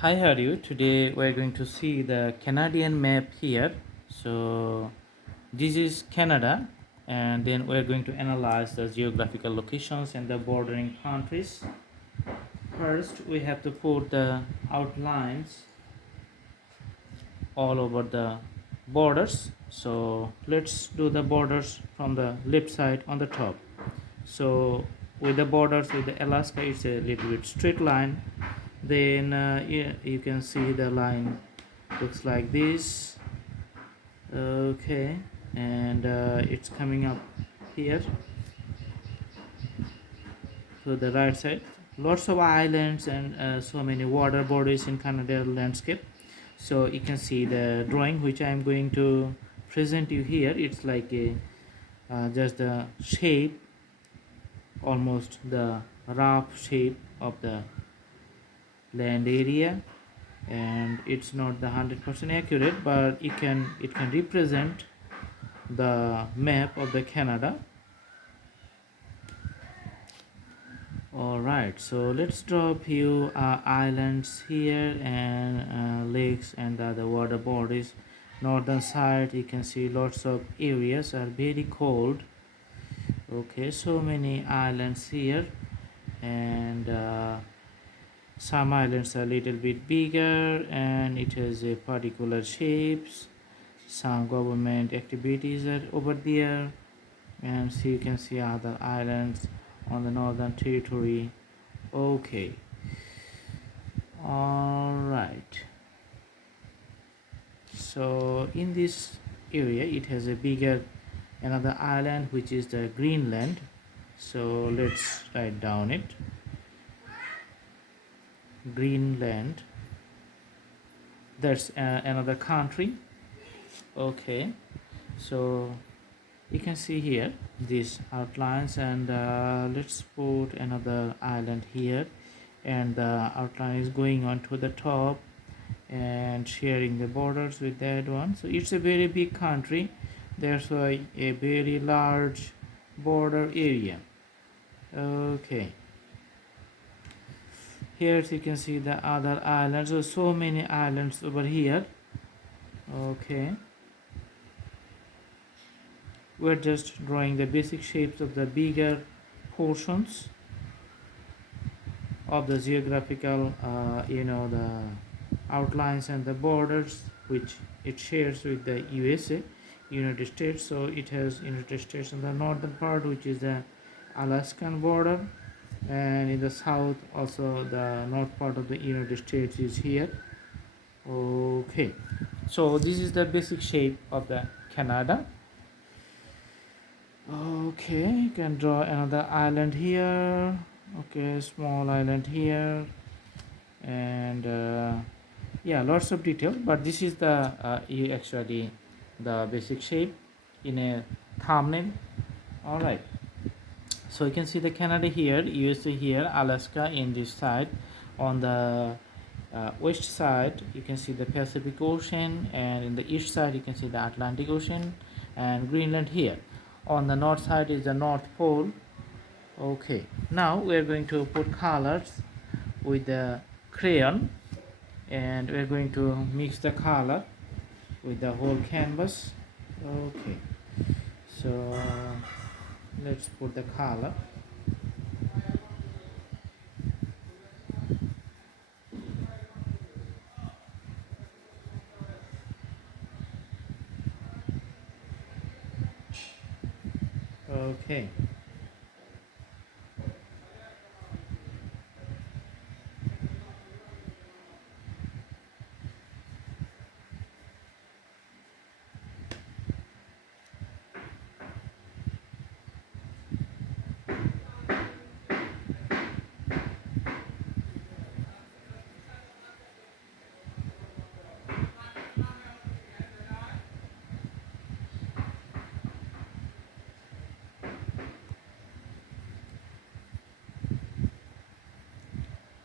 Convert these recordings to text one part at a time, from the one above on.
Hi, how are you? Today we're going to see the Canadian map here. So this is Canada, and then we're going to analyze the geographical locations and the bordering countries. First, we have to put the outlines all over the borders. So let's do the borders from the left side on the top. So with the borders with the Alaska, it's a little bit straight line. Then you can see the line looks like this. Okay, and it's coming up here to the right side. Lots of islands and so many water bodies in Canada landscape. So you can see the drawing which I am going to present you here. It's like a just the shape, almost the rough shape of the land area, and it's not the 100% accurate, but it can represent the map of the Canada. All right, so let's draw a few islands here and lakes and the water bodies. Northern side, you can see lots of areas are very cold. Okay, so many islands here, and some islands are a little bit bigger and it has a particular shapes. Some government activities are over there, and so you can see other islands on the northern territory. Okay, all right, so in this area it has a bigger another island which is the Greenland. So let's write down it. Greenland, that's another country. Okay, so you can see here these outlines, and let's put another island here, and the outline is going on to the top and sharing the borders with that one. So it's a very big country. There's a very large border area. Okay, here you can see the other islands. So many islands over here. Okay, we're just drawing the basic shapes of the bigger portions of the geographical the outlines and the borders which it shares with the USA, United States. So it has United States in the northern part, which is the Alaskan border, and in the south also the north part of the United States is here. Okay, so this is the basic shape of the Canada. Okay, you can draw another island here. Okay, small island here, and yeah, lots of detail, but this is the actually the basic shape in a thumbnail. All right, so you can see the Canada here, USA here, Alaska in this side. On the west side you can see the Pacific Ocean, and in the east side you can see the Atlantic Ocean and Greenland here. On the north side is the North Pole. Okay, now we are going to put colors with the crayon, and we're going to mix the color with the whole canvas. Okay, so let's put the color. Okay,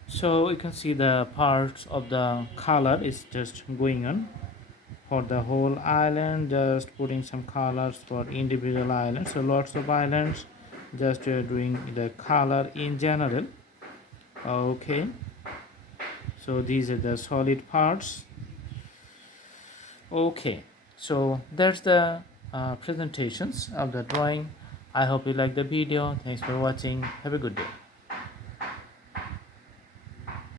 so you can see the parts of the color is just going on for the whole island, just putting some colors for individual islands. So lots of islands, just doing the color in general. Okay, So these are the solid parts. Okay, so that's the presentations of the drawing. I hope you like the video. Thanks for watching. Have a good day.